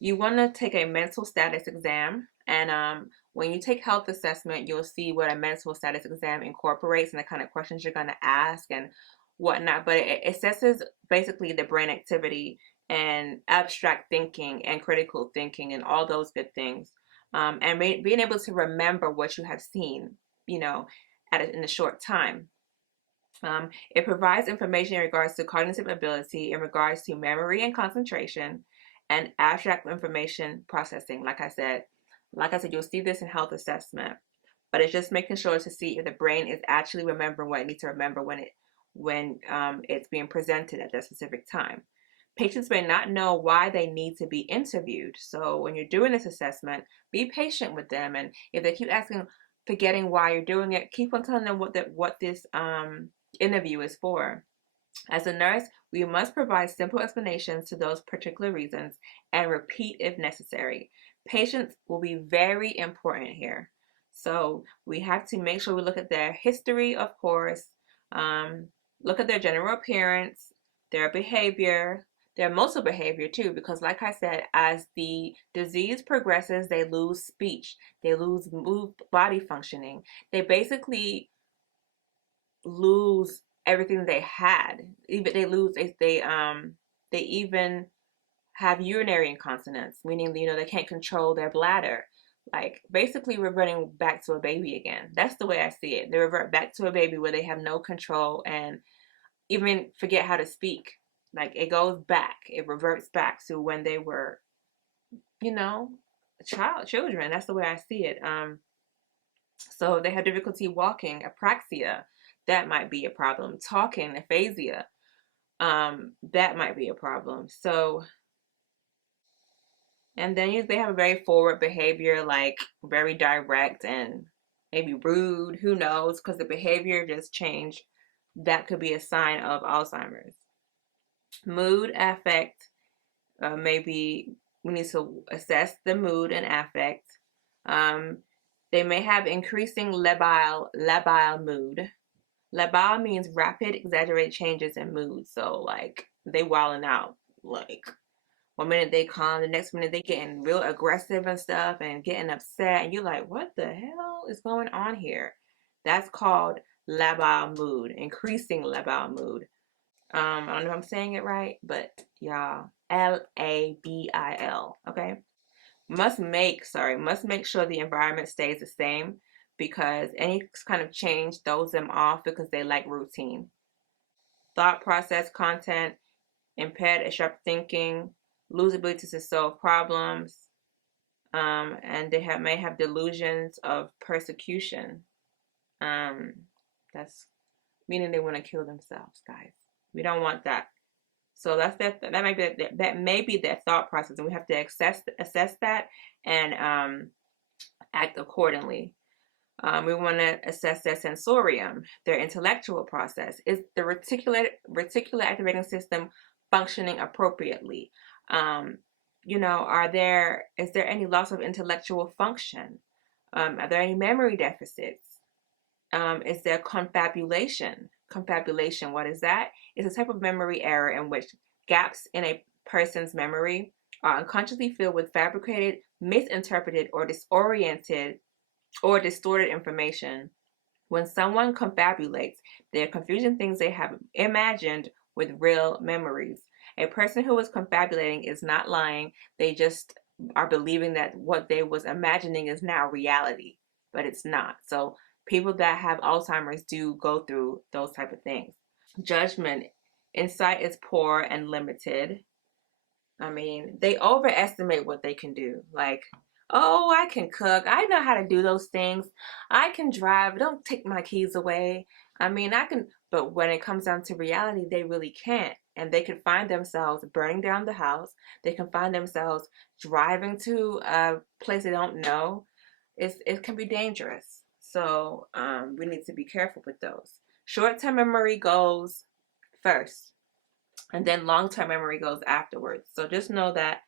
You want to take a mental status exam, and when you take health assessment, you'll see what a mental status exam incorporates and the kind of questions you're going to ask and whatnot. But it assesses basically the brain activity and abstract thinking and critical thinking and all those good things, and being able to remember what you have seen, you know, in a short time. It provides information in regards to cognitive ability, in regards to memory and concentration, and abstract information processing. Like I said, you'll see this in health assessment, but it's just making sure to see if the brain is actually remembering what it needs to remember when it's being presented at that specific time. Patients may not know why they need to be interviewed. So when you're doing this assessment, be patient with them. And if they keep asking, forgetting why you're doing it, keep on telling them what this interview is for. As a nurse, we must provide simple explanations to those particular reasons and repeat if necessary. Patients will be very important here. So we have to make sure we look at their history, of course, look at their general appearance, their behavior, their emotional behavior too, because like I said, as the disease progresses, they lose speech, they lose body functioning. They basically lose everything they had. Even they even have urinary incontinence, meaning they can't control their bladder. Like basically reverting back to a baby again. That's the way I see it. They revert back to a baby where they have no control and even forget how to speak. Like it goes back. It reverts back to when they were, you know, children. That's the way I see it. So they have difficulty walking, apraxia, that might be a problem. Talking, aphasia, that might be a problem. So, and then they have a very forward behavior, like very direct and maybe rude. Who knows? Because the behavior just changed. That could be a sign of Alzheimer's. Mood, affect, maybe we need to assess the mood and affect. Um, they may have increasing labile mood. Labile means rapid, exaggerated changes in mood. So like they wilding out. Like one minute they calm, the next minute they getting real aggressive and stuff and getting upset, and you're like, what the hell is going on here? That's called labile mood, increasing labile mood. I don't know if I'm saying it right, but y'all, Labil. Okay. Must make sure the environment stays the same because any kind of change throws them off because they like routine. Thought process content, impaired and sharp thinking, lose ability to solve problems, and they may have delusions of persecution. Um, that's meaning they want to kill themselves, guys. We don't want that. So that may be their thought process, and we have to assess that and act accordingly. We want to assess their sensorium, their intellectual process. Is the reticular activating system functioning appropriately? Is there any loss of intellectual function? Are there any memory deficits? Is there confabulation? Confabulation, what is that? It's a type of memory error in which gaps in a person's memory are unconsciously filled with fabricated, misinterpreted, or disoriented or distorted information. When someone confabulates, they're confusing things they have imagined with real memories. A person who is confabulating is not lying. They just are believing that what they was imagining is now reality, but it's not. So people that have Alzheimer's do go through those type of things. Judgment, insight is poor and limited. I mean, they overestimate what they can do. Like, oh, I can cook. I know how to do those things. I can drive. Don't take my keys away. I mean, I can, but when it comes down to reality, they really can't. And they can find themselves burning down the house. They can find themselves driving to a place they don't know. It can be dangerous. So we need to be careful with those. Short-term memory goes first, and then long-term memory goes afterwards. So just know that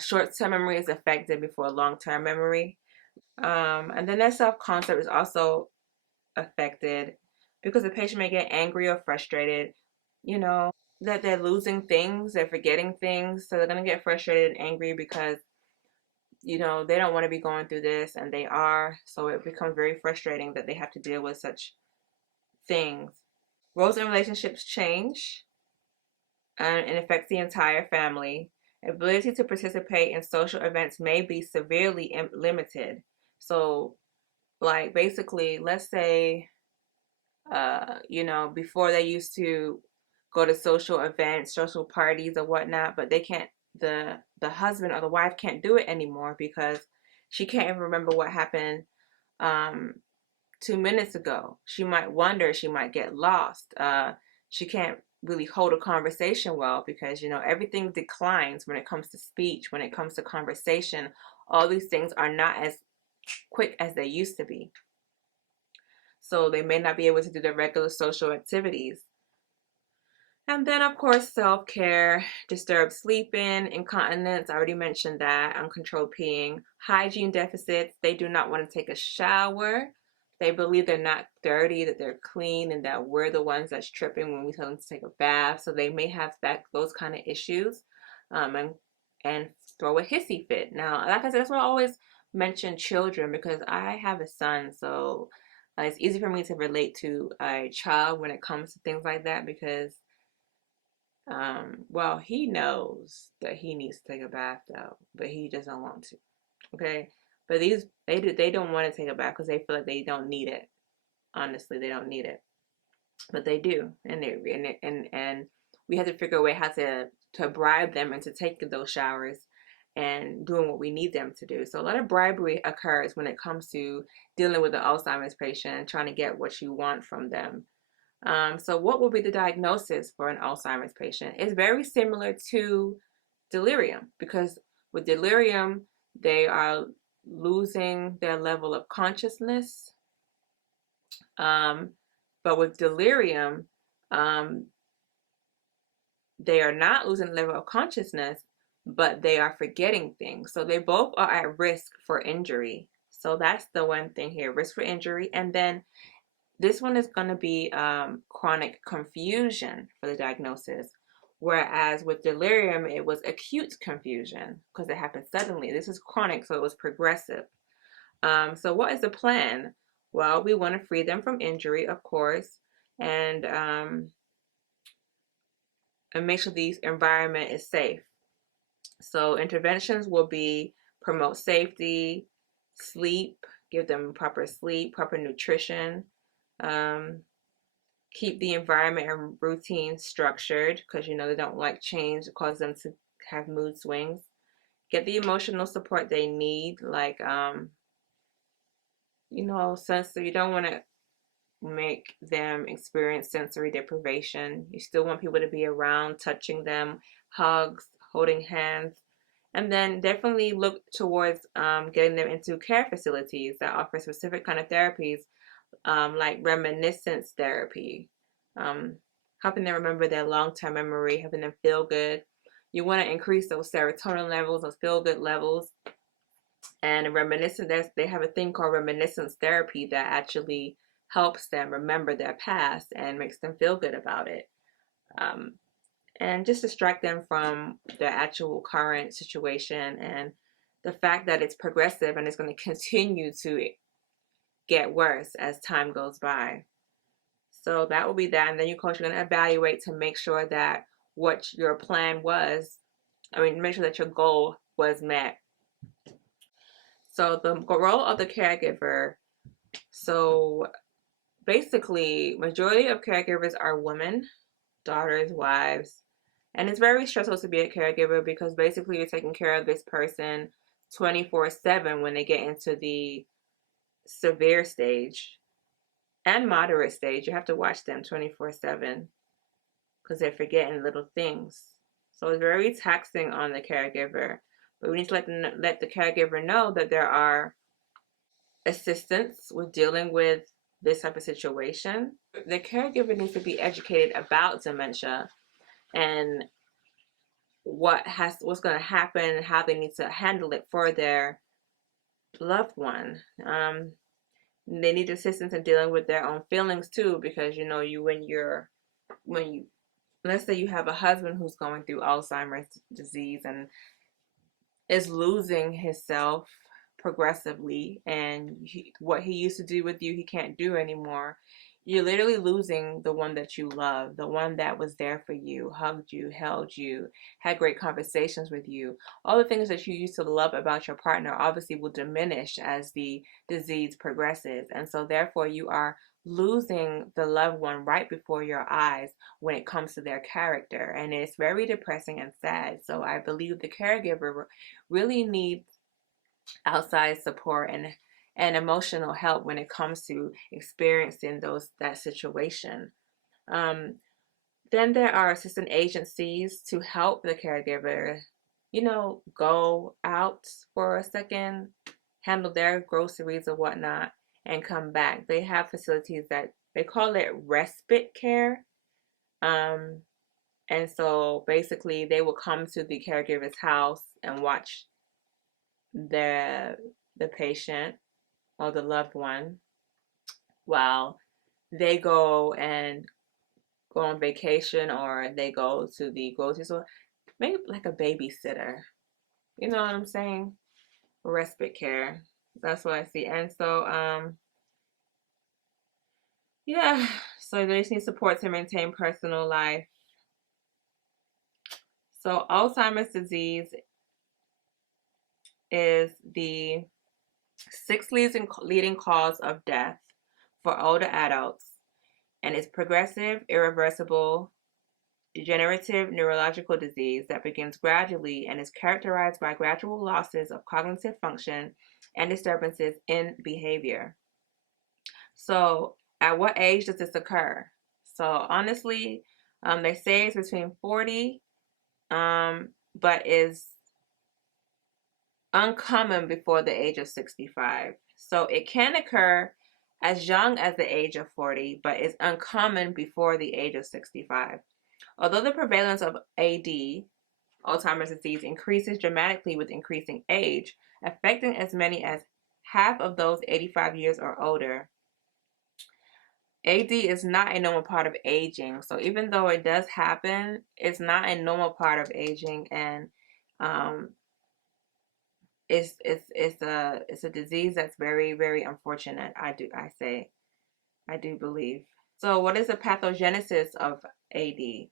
short-term memory is affected before long-term memory. And then their self-concept is also affected because the patient may get angry or frustrated. You know, that they're losing things, they're forgetting things, so they're gonna get frustrated and angry because they don't want to be going through this, and they are. So it becomes very frustrating that they have to deal with such things. Roles and relationships change, and it affects the entire family. Ability to participate in social events may be severely limited. So, like, basically, let's say, before they used to go to social events, social parties, or whatnot, but they can't. The husband or the wife can't do it anymore because she can't even remember what happened 2 minutes ago. She might wonder, she might get lost. She can't really hold a conversation well because, everything declines when it comes to speech, when it comes to conversation. All these things are not as quick as they used to be. So they may not be able to do their regular social activities. And then, of course, self-care, disturbed sleeping, incontinence, I already mentioned that, uncontrolled peeing, hygiene deficits. They do not want to take a shower. They believe they're not dirty, that they're clean, and that we're the ones that's tripping when we tell them to take a bath. So they may have those kind of issues, and throw a hissy fit. Now, like I said, that's why I always mention children, because I have a son, so it's easy for me to relate to a child when it comes to things like that, because well, he knows that he needs to take a bath though, but he doesn't want to. Okay, but they don't want to take a bath because they feel like they don't need it. Honestly, they don't need it, but they do, and we have to figure a way how to bribe them into taking those showers and doing what we need them to do. So a lot of bribery occurs when it comes to dealing with the Alzheimer's patient and trying to get what you want from them. So what will be the diagnosis for an Alzheimer's patient? It's very similar to delirium, because with delirium, they are losing their level of consciousness. But with delirium, um, they are not losing the level of consciousness, but they are forgetting things. So they both are at risk for injury. So that's the one thing here, risk for injury. And then this one is going to be chronic confusion for the diagnosis. Whereas with delirium, it was acute confusion because it happened suddenly. This is chronic, so it was progressive. So what is the plan? Well, we want to free them from injury, of course, and make sure the environment is safe. So interventions will be promote safety, sleep, give them proper sleep, proper nutrition, keep the environment and routine structured, because they don't like change, it causes them to have mood swings. Get the emotional support they need, like sensory. You don't want to make them experience sensory deprivation. You still want people to be around, touching them, hugs, holding hands. And then definitely look towards getting them into care facilities that offer specific kind of therapies, like reminiscence therapy, helping them remember their long-term memory, helping them feel good. You want to increase those serotonin levels, those feel-good levels. And reminiscence, they have a thing called reminiscence therapy that actually helps them remember their past and makes them feel good about it. And just distract them from their actual current situation and the fact that it's progressive and it's going to continue to get worse as time goes by. So that will be that. And then your coach is going to evaluate to make sure that what your plan was, make sure that your goal was met. So the role of the caregiver. So basically, majority of caregivers are women, daughters, wives. And it's very stressful to be a caregiver because basically you're taking care of this person 24/7 when they get into the severe stage and moderate stage. You have to watch them 24/7 because they're forgetting little things. So it's very taxing on the caregiver. But we need to let the caregiver know that there are assistance with dealing with this type of situation. The caregiver needs to be educated about dementia and what's going to happen and how they need to handle it for their loved one. They need assistance in dealing with their own feelings too, because when you let's say you have a husband who's going through Alzheimer's disease and is losing himself progressively, and what he used to do with you, he can't do anymore. You're literally losing the one that you love, the one that was there for you, hugged you, held you, had great conversations with you. All the things that you used to love about your partner obviously will diminish as the disease progresses. And so, therefore, you are losing the loved one right before your eyes when it comes to their character. And it's very depressing and sad. So, I believe the caregiver really needs outside support and emotional help when it comes to experiencing that situation. Um, then there are assistant agencies to help the caregiver, go out for a second, handle their groceries or whatnot, and come back. They have facilities that they call it respite care. Um, and so basically, they will come to the caregiver's house and watch the the patient or the loved one while they go on vacation, or they go to the grocery store, maybe like a babysitter. You know what I'm saying? Respite care. That's what I see. And so, yeah, so they just need support to maintain personal life. So Alzheimer's disease is the sixth leading cause of death for older adults, and it's progressive, irreversible, degenerative neurological disease that begins gradually and is characterized by gradual losses of cognitive function and disturbances in behavior. So, at what age does this occur? So, honestly, they say it's between 40, but is uncommon before the age of 65. So, it can occur as young as the age of 40, but is uncommon before the age of 65. Although the prevalence of AD, Alzheimer's disease, increases dramatically with increasing age, affecting as many as half of those 85 years or older, AD is not a normal part of aging. So even though it does happen, it's not a normal part of aging, and um, it's a disease that's very, very unfortunate. I do believe. So what is the pathogenesis of AD?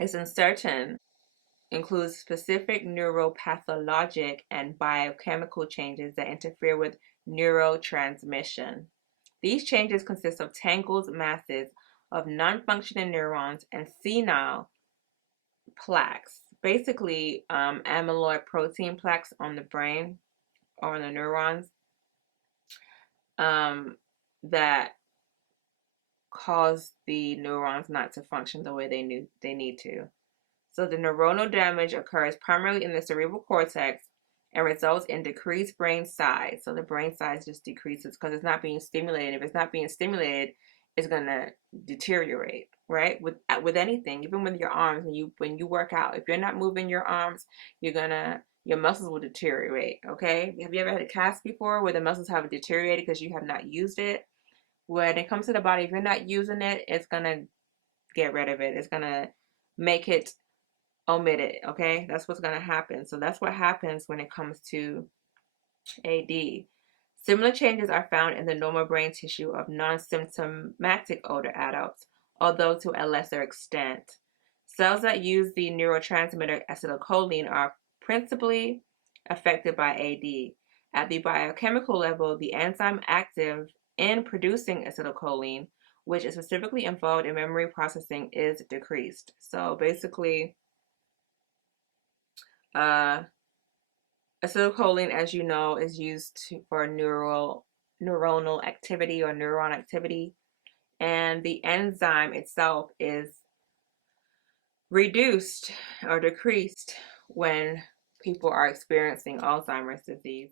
It's uncertain, includes specific neuropathologic and biochemical changes that interfere with neurotransmission. These changes consist of tangled masses of non-functioning neurons and senile plaques, basically amyloid protein plaques on the brain or on the neurons, um, that cause the neurons not to function the way they need to. So the neuronal damage occurs primarily in the cerebral cortex and results in decreased brain size. So the brain size just decreases because it's not being stimulated. If it's not being stimulated, it's gonna deteriorate, right? With anything, even with your arms, when you work out, if you're not moving your arms, your muscles will deteriorate. Okay? Have you ever had a cast before where the muscles have deteriorated because you have not used it? When it comes to the body, if you're not using it, it's gonna get rid of it. It's gonna make it omit it, okay? That's what's going to happen. So that's what happens when it comes to AD. Similar changes are found in the normal brain tissue of non-symptomatic older adults, although to a lesser extent. Cells that use the neurotransmitter acetylcholine are principally affected by AD. At the biochemical level, the enzyme active in producing acetylcholine, which is specifically involved in memory processing, is decreased. So basically, Uh, acetylcholine, as you know, is used for neuronal activity or neuron activity, and the enzyme itself is reduced or decreased when people are experiencing Alzheimer's disease.